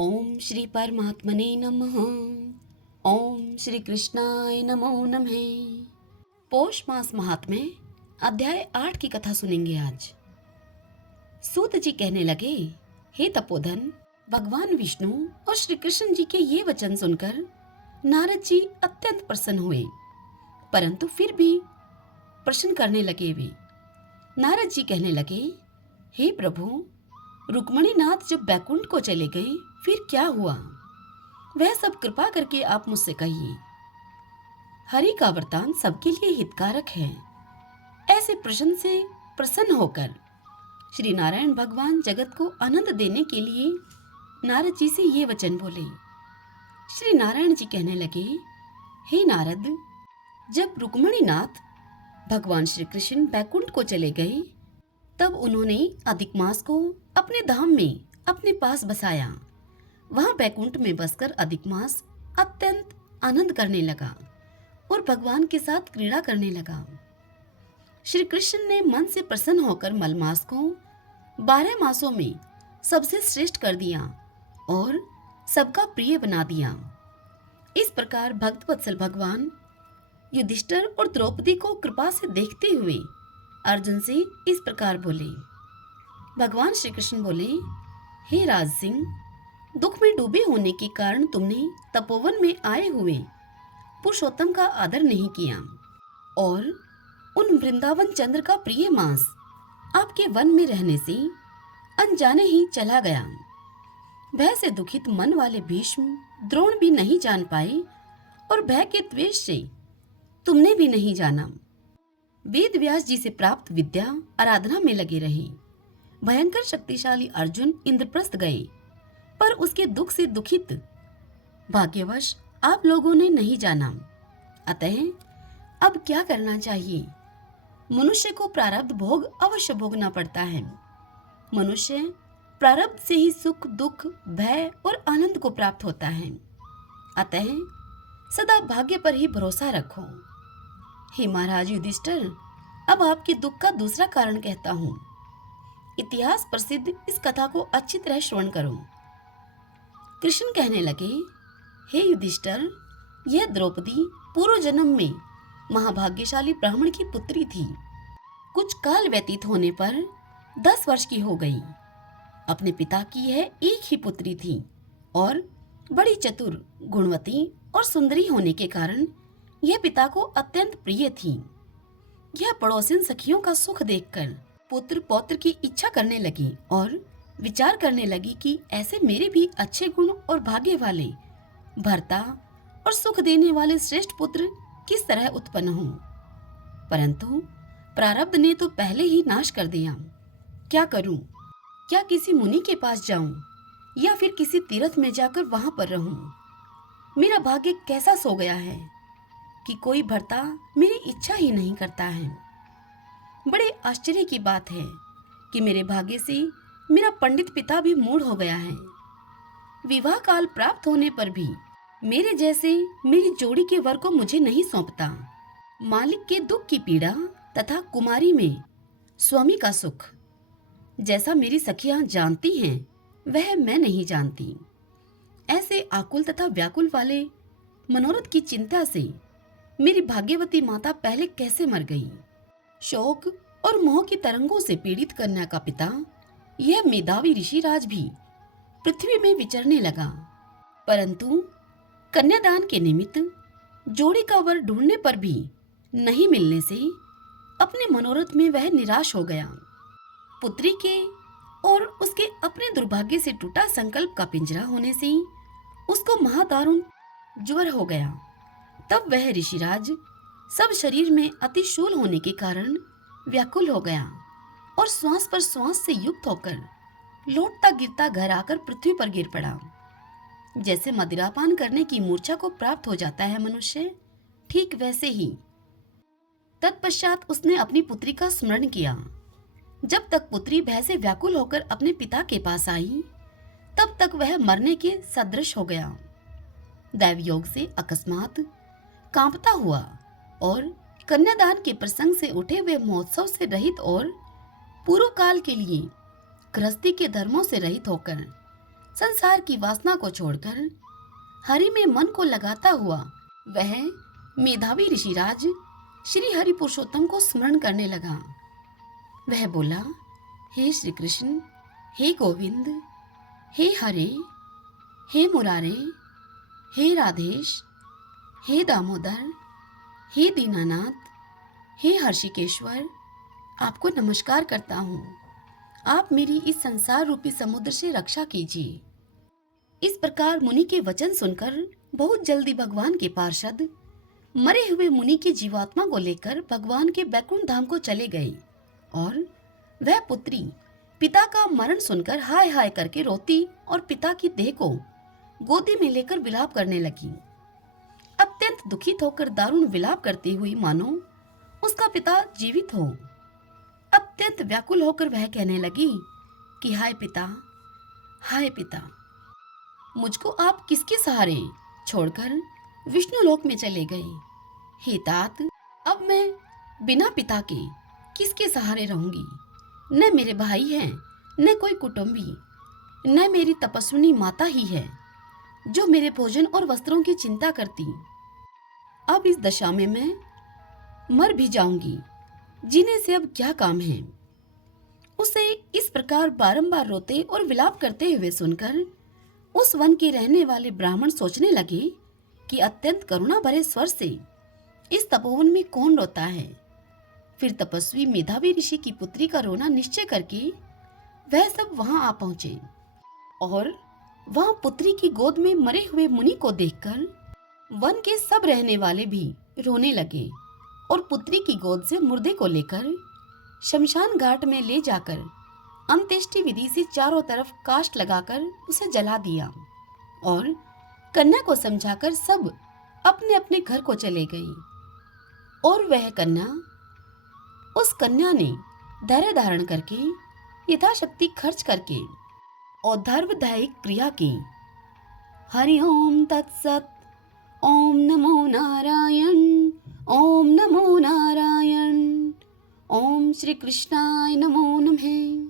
ओम श्री परमात्मने नमः। ओम श्री कृष्णाय नमो नमः। पौष मास महात्म्य अध्याय 8 की कथा सुनेंगे आज। सूत जी कहने लगे, हे तपोधन, भगवान विष्णु और श्री कृष्ण जी के ये वचन सुनकर नारद जी अत्यंत प्रसन्न हुए, परंतु फिर भी प्रश्न करने लगे वे। नारद जी कहने लगे, हे प्रभु, रुक्मणी नाथ जब बैकुंठ को चले गए फिर क्या हुआ, वह सब कृपा करके आप मुझसे कहिए। हरि का वरदान सबके लिए हितकारक है। ऐसे प्रश्न से प्रसन्न होकर श्री नारायण भगवान जगत को आनंद देने के लिए नारद जी से ये वचन बोले। श्री नारायण जी कहने लगे, हे नारद, जब रुक्मणी नाथ भगवान श्री कृष्ण बैकुंठ को चले गए तब उन्होंने अधिक मास को अपने धाम में अपने पास बसाया। वहां बैकुंठ में बसकर अधिक मास अत्यंत आनंद करने लगा और भगवान के साथ क्रीड़ा करने लगा। श्री कृष्ण ने मन से प्रसन्न होकर मलमास को 12 मासों में सबसे श्रेष्ठ कर दिया और सबका प्रिय बना दिया। इस प्रकार भक्त वत्सल भगवान युधिष्ठिर और द्रौपदी को कृपा से देखते हुए अर्जुन से इस प्रकार बोले। भगवान श्री कृष्ण बोले, हे राज सिंह, दुख में डूबे होने के कारण तुमने तपोवन में आए हुए पुरुषोत्तम का आदर नहीं किया और उन वृंदावन चंद्र का प्रिय मांस आपके वन में रहने से अनजाने ही चला गया। भय से दुखित मन वाले भीष्म द्रोण भी नहीं जान पाए और भय के द्वेष से तुमने भी नहीं जाना। वेद व्यास जी से प्राप्त विद्या आराधना में लगे रहे। भयंकर शक्तिशाली अर्जुन इंद्रप्रस्थ गए, पर उसके दुख से दुखित भाग्यवश आप लोगों ने नहीं जाना। अतः अब क्या करना चाहिए? मनुष्य को प्रारब्ध भोग अवश्य भोगना पड़ता है। मनुष्य प्रारब्ध से ही सुख, दुख, भय और आनंद को प्राप्त होता है। अतः सदा भाग्य पर ही भरोसा रखो। हे महाराज युधिष्ठिर, अब आपके दुख का दूसरा कारण कहता हूँ। इतिहास प्रसिद्ध इस कथा को अच्छी तरह श्रवण करो। कृष्ण कहने लगे, हे युधिष्ठिर, यह द्रौपदी पूर्व जन्म में महाभाग्यशाली ब्राह्मण की पुत्री थी। कुछ काल व्यतीत होने पर 10 वर्ष की हो गई। अपने पिता की यह एक ही पुत्री थी और बड़ी चतुर, गुणवती और सुंदरी होने के कारण यह पिता को अत्यंत प्रिय थी। यह पड़ोसिन सखियों का सुख देखकर पुत्र पौत्र की इच्छा करने लगी और विचार करने लगी कि ऐसे मेरे भी अच्छे गुण और भाग्य वाले भर्ता और सुख देने वाले श्रेष्ठ पुत्र किस तरह उत्पन्न हों। परंतु प्रारब्ध ने तो पहले ही नाश कर दिया। क्या करूं? क्या किसी मुनि के पास जाऊं या फिर किसी तीर्थ में जाकर वहां पर रहूं? मेरा भाग्य कैसा सो गया है कि कोई भर्ता मेरी इच्छा ही नहीं करता है। बड़े आश्चर्य की बात है कि मेरे भाग्य से मेरा पंडित पिता भी मूढ़ हो गया है। विवाह काल प्राप्त होने पर भी मेरे जैसे मेरी जोड़ी के वर को मुझे नहीं सौंपता। मालिक के दुख की पीड़ा तथा कुमारी में स्वामी का सुख जैसा मेरी सखियां जानती हैं, वह मैं नहीं जानती। ऐसे आकुल तथा व्याकुल वाले मनोरथ की चिंता से मेरी भाग्यवती माता पहले कैसे मर गई। शोक और मोह की तरंगों से पीड़ित कन्या का पिता, यह मेधावी ऋषिराज भी पृथ्वी में विचरने लगा, परंतु कन्यादान के निमित्त जोड़ी का वर ढूंढने पर भी नहीं मिलने से अपने मनोरथ में वह निराश हो गया। पुत्री के और उसके अपने दुर्भाग्य से टूटा संकल्प का पिंजरा होने से उसको महादारुण ज्वर हो गया। तब वह ऋषिराज सब शरीर में अतिशूल होने के कारण व्याकुल हो गया और श्वास पर श्वास से युक्त होकर लौटता गिरता घर आकर पृथ्वी पर गिर पड़ा। जैसे मदिरापान करने की मूर्छा को प्राप्त हो जाता है मनुष्य, ठीक वैसे ही तत्पश्चात उसने अपनी पुत्री का स्मरण किया। जब तक पुत्री भय से व्याकुल होकर अपने पिता के पास आई, तब तक वह मरने के सदृश हो गया। दैव योग से अकस्मात कांपता हुआ और कन्यादान के प्रसंग से उठे हुए महोत्सव से रहित और पूर्व काल के लिए गृहस्थी के धर्मों से रहित होकर संसार की वासना को छोड़कर हरि में मन को लगाता हुआ वह मेधावी ऋषिराज श्री हरि पुरुषोत्तम को स्मरण करने लगा। वह बोला, हे श्री कृष्ण, हे गोविंद, हे हरे, हे मुरारे, हे राधेश, हे दामोदर, हे दीनानाथ, हे हर्षिकेश्वर, आपको नमस्कार करता हूँ। आप मेरी इस संसार रूपी समुद्र से रक्षा कीजिए। इस प्रकार मुनि के वचन सुनकर बहुत जल्दी भगवान के पार्षद मरे हुए मुनि की जीवात्मा को लेकर भगवान के बैकुंठ धाम को चले गए और वह पुत्री पिता का मरण सुनकर हाय हाय करके रोती और पिता की देह को गोदी में लेकर विलाप करने लगी। अत्यंत दुखित होकर दारुण विलाप करती हुई मानो उसका पिता जीवित हो। अत्यंत व्याकुल होकर वह कहने लगी कि हाय पिता, मुझको आप किसके सहारे छोड़कर विष्णु लोक में चले गए। हे तात, अब मैं बिना पिता के किसके सहारे रहूंगी। न मेरे भाई हैं, न कोई कुटुंबी, न मेरी तपस्विनी माता ही है जो मेरे भोजन और वस्त्रों की चिंता करती। अब इस दशा में मैं मर भी जाऊंगी, जीने से अब क्या काम है। उसे इस प्रकार बारंबार रोते और विलाप करते हुए सुनकर उस वन के रहने वाले ब्राह्मण सोचने लगे कि अत्यंत करुणा भरे स्वर से इस तपोवन में कौन रोता है। फिर तपस्वी मेधावी ऋषि की पुत्री का रोना निश्चय करके वह सब वहां आ पहुंचे और वहां पुत्री की गोद में मरे हुए मुनि को देखकर वन के सब रहने वाले भी रोने लगे और पुत्री की गोद से मुर्दे को लेकर शमशान घाट में ले जाकर अंत्येष्टि विधि से चारों तरफ काष्ठ लगाकर उसे जला दिया और कन्या को समझाकर सब अपने अपने घर को चले गई। और वह उस कन्या ने धैर्य धारण करके यथाशक्ति खर्च करके औद्धर्वदायिक क्रिया की। हरि ओम तत्सत। ओम नमो नारायण। ओम नमो नारायण। ओम श्री कृष्णाय नमो नमः।